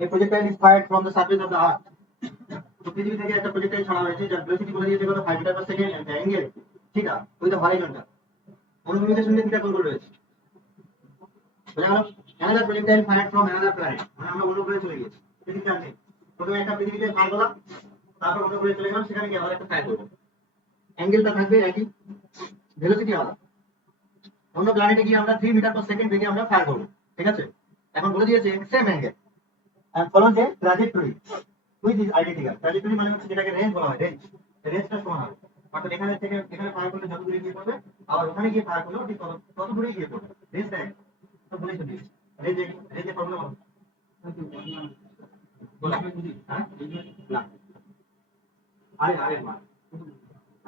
A projectile is fired from the surface of the earth. তো পৃথিবী থেকে একটা প্রজেক্টাইল ছাড়া হয়েছে যার ভেলোসিটি বলে দিয়েছে কত 5 metre per second and angle theta with the horizontal. অনুভূমিকের সঙ্গে থিটা কোণ রয়েছে। বোঝা গেল? another projectile fired from another planet, মানে আমরা অন্য গ্রহে চলে গেছি। পৃথিবীতে আছে প্রথমে একটা পৃথিবীতে ফায়ার করলাম, তারপর অন্য গ্রহে চলে গেলাম, সেখানে গিয়ে আবার একটা ফায়ার করব। অ্যাঙ্গেলটা থাকবে একই, ভেলোসিটি আলাদা। অন্য প্ল্যানেটে গিয়ে আমরা 3 মিটার পার সেকেন্ড বেগে আমরা ফায়ার করব, ঠিক আছে? এখন বলে দিয়েছে same angle and follows a trajectory which is identical. Trajectory মানে হচ্ছে যেটাকে রেঞ্জ বলা হয়, রেঞ্জটা সমান হবে। অর্থাৎ এখানে থেকে এখানে ফায়ার করলে যত দূরে গিয়ে পড়বে, আবার ওখানে গিয়ে ফায়ার করলে ঠিক তত দূরেই গিয়ে পড়বে। রেঞ্জটা এক, তো বলেই তো দিয়েছি। রেঞ্জের ফর্মুলা বলো। বলো। হ্যাঁ? না। আরে মা।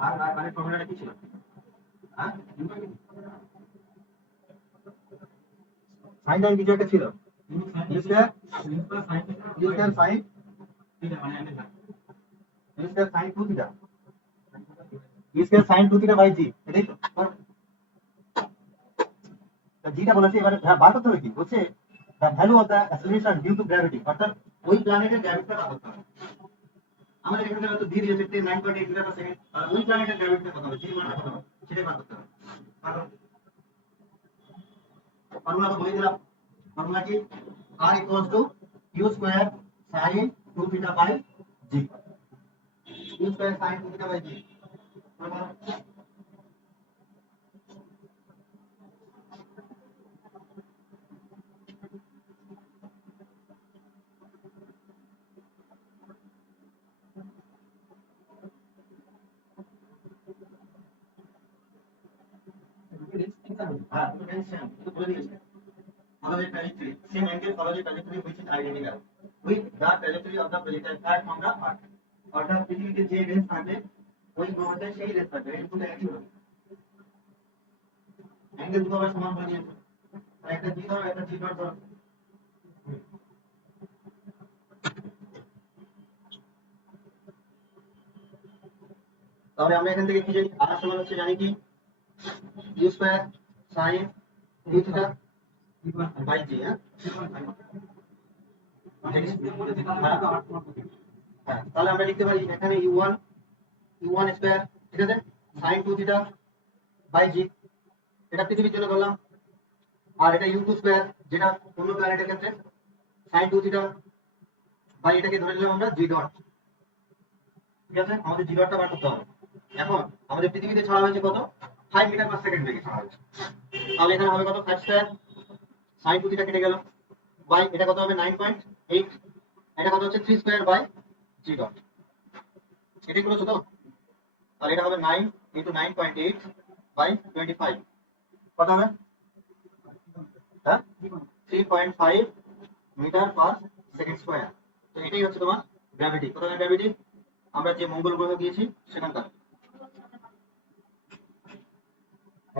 আর ফর্মুলাটা কি ছিল? হ্যাঁ? সাইন টাইম কিছু একটা ছিল। U square sine sine 2 theta. U square sine 2 theta by g, এটাই তো। জিটা বলেছে, এবারে বার করতে হবে কি বলছে, the value of the acceleration due to gravity, অর্থাৎ ওই প্ল্যানেটের গ্র্যাভিটিটা বার করতে হবে। আমাদের এখানে হয়তো ধীরে ধীরে 9.8 মিটার পার সেকেন্ড, আর ওই প্ল্যানেটের গ্র্যাভিটিটা কত হবে, জি মানটা কত হবে, সেটাই বার করতে হবে। ফর্মুলা তো বলে দিলাম। ফর্মুলা কি? r equals to q square sin 2 theta by g। q square sin 2 theta by g। হ্যাঁ, তুমি টেনশন তো বলে দিয়েছে। Follow the trajectory. Same angle follow the trajectory which is identical with the trajectory of the projectile fired from the earth. অর্থাৎ পৃথিবীতে যে range থাকবে ওই গ্রহতে সেই রেঞ্জ থাকবে, রেঞ্জগুলো একই হবে। অ্যাঙ্গেল দুটো আবার সমান করে দিয়েছে, একটা জি ধরো একটা জি নট ধরো। তাহলে আমরা এখান থেকে কি জানি, r সমান হচ্ছে জানি কি u square sin 2 theta by g. হ্যাঁ, তাহলে আমরা লিখতে পারি এখানে u1 স্কয়ার, ঠিক আছে, sin 2 থিটা বাই জি, এটা পৃথিবীর জন্য ধরলাম। আর এটা u2 স্কয়ার, যেটা অন্য প্ল্যানেটের ক্ষেত্রে sin 2 থিটা বাই এটাকে ধরে নিলাম আমরা জি ডট। ঠিক আছে, আমাদের জি ডটটা বার করতে হবে। এখন আমাদের পৃথিবীতে ছাড়া হয়েছে কত, 5 মিটার পার সেকেন্ড বেগে ছাড়া হয়েছে। তাহলে এখানে হবে কত, 5 স্কয়ার sin 2 থিটা কেটে গেল বাই এটা কত হবে 9.8, এটা কত হচ্ছে 3 স্কয়ার বাই জি ডট। এটাই গুলো তো। তাহলে এটা হবে 9 ইনটু 9.8 বাই 25, কত হবে? হ্যাঁ, 3.5 মিটার পার সেকেন্ড স্কয়ার। তো এটাই হচ্ছে তোমার গ্র্যাভিটি। কোথায় গ্র্যাভিটি? আমরা যে মঙ্গল গ্রহে গিয়েছি সেখানকার।